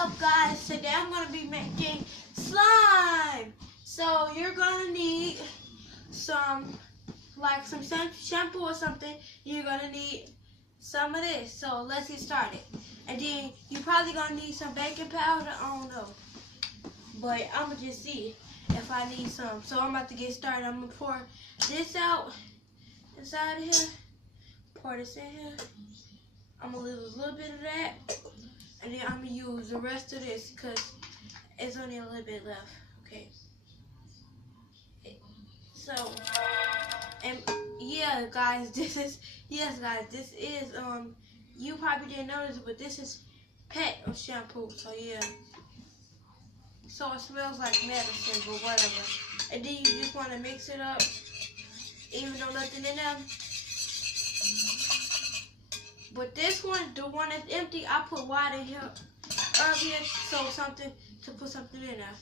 up, guys? Today I'm going to be making slime. So you're going to need some shampoo or something. You're going to need some of this. So let's get started. And then you're probably going to need some baking powder. I don't know. But I'm going to just see if I need some. So I'm about to get started. I'm going to pour this out inside of here. Pour this in here. I'm going to leave a little bit of that. And then I'm going to use the rest of this because it's only a little bit left. Okay. So, and yeah, guys, this is, you probably didn't notice it, but this is pet of shampoo. So, yeah. So it smells like medicine, but whatever. And then you just want to mix it up, even though nothing in there. But this one, the one that's empty, I put water in here earlier, so to put something in there.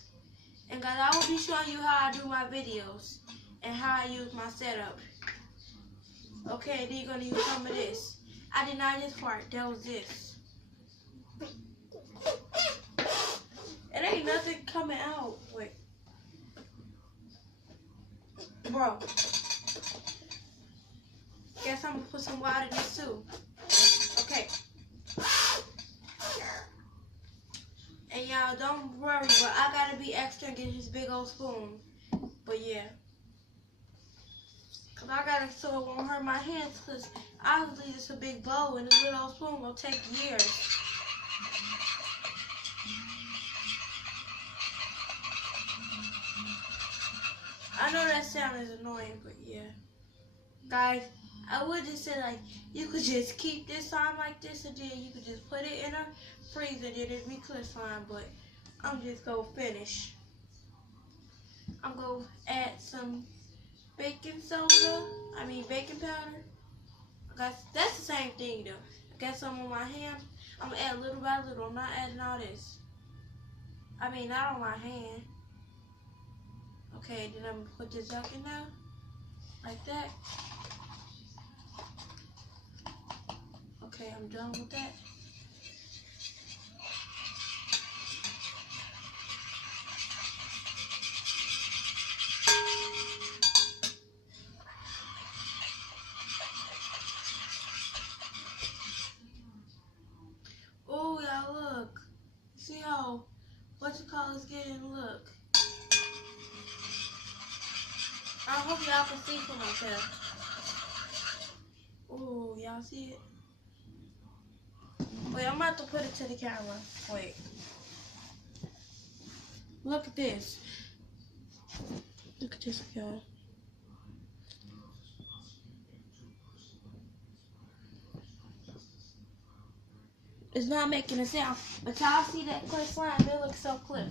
And guys, I will be showing you how I do my videos and how I use my setup. Okay, then you're gonna use some of this. I did not this part, that was this. It ain't nothing coming out. Wait. Bro. Guess I'm gonna put some water in this too. Okay. And y'all don't worry, but I gotta be extra and get this big old spoon. But yeah. Cause I gotta so it won't hurt my hands, cause obviously it's a big bowl and this little old spoon will take years. I know that sound is annoying, but yeah. Guys, I would just say, like, you could just keep this slime like this, and then you could just put it in a freezer, and it'd be clear slime, but I'm just gonna finish. I'm gonna add some baking powder. Guys, that's the same thing, though. I got some on my hand. I'm gonna add little by little. I'm not adding all this. I mean, not on my hand. Okay, then I'm gonna put this up in there, like that. Okay, I'm done with that. Oh, y'all look. See how, is getting, look. I hope y'all can see from up there. Oh, y'all see it? Wait, I'm about to put it to the camera. Wait. Look at this. Look at this, y'all. It's not making a sound, but y'all see that clear slime? It looks so clear.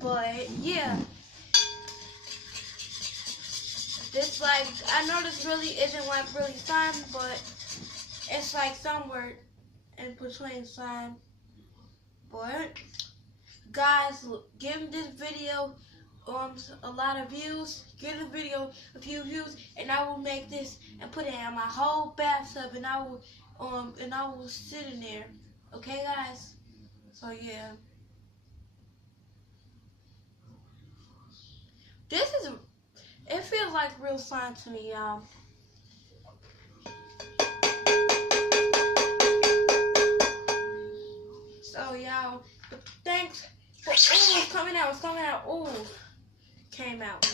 But yeah. This, like, I know this really isn't like really slime, but it's like somewhere in between slime. But guys, give this video a lot of views. Give this video a few views, and I will make this and put it in my whole bathtub, and I will sit in there. Okay, guys? So yeah. It feels like real slime to me, y'all. So, y'all, thanks for, it's coming out, ooh, came out.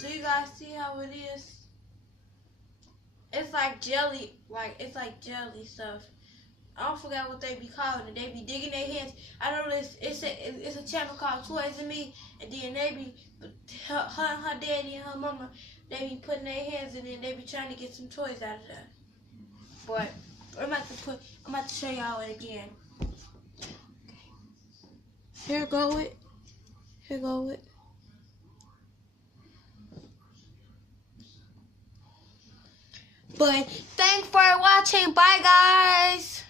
Do you guys see how it is? It's like jelly, it's like jelly stuff. I don't forget what they be calling it. They be digging their hands. I know it's a channel called Toys and Me, and then they be her daddy and her mama. They be putting their hands in it, and they be trying to get some toys out of that. But I'm about to show y'all it again. Okay. Here go it. But thanks for watching. Bye, guys.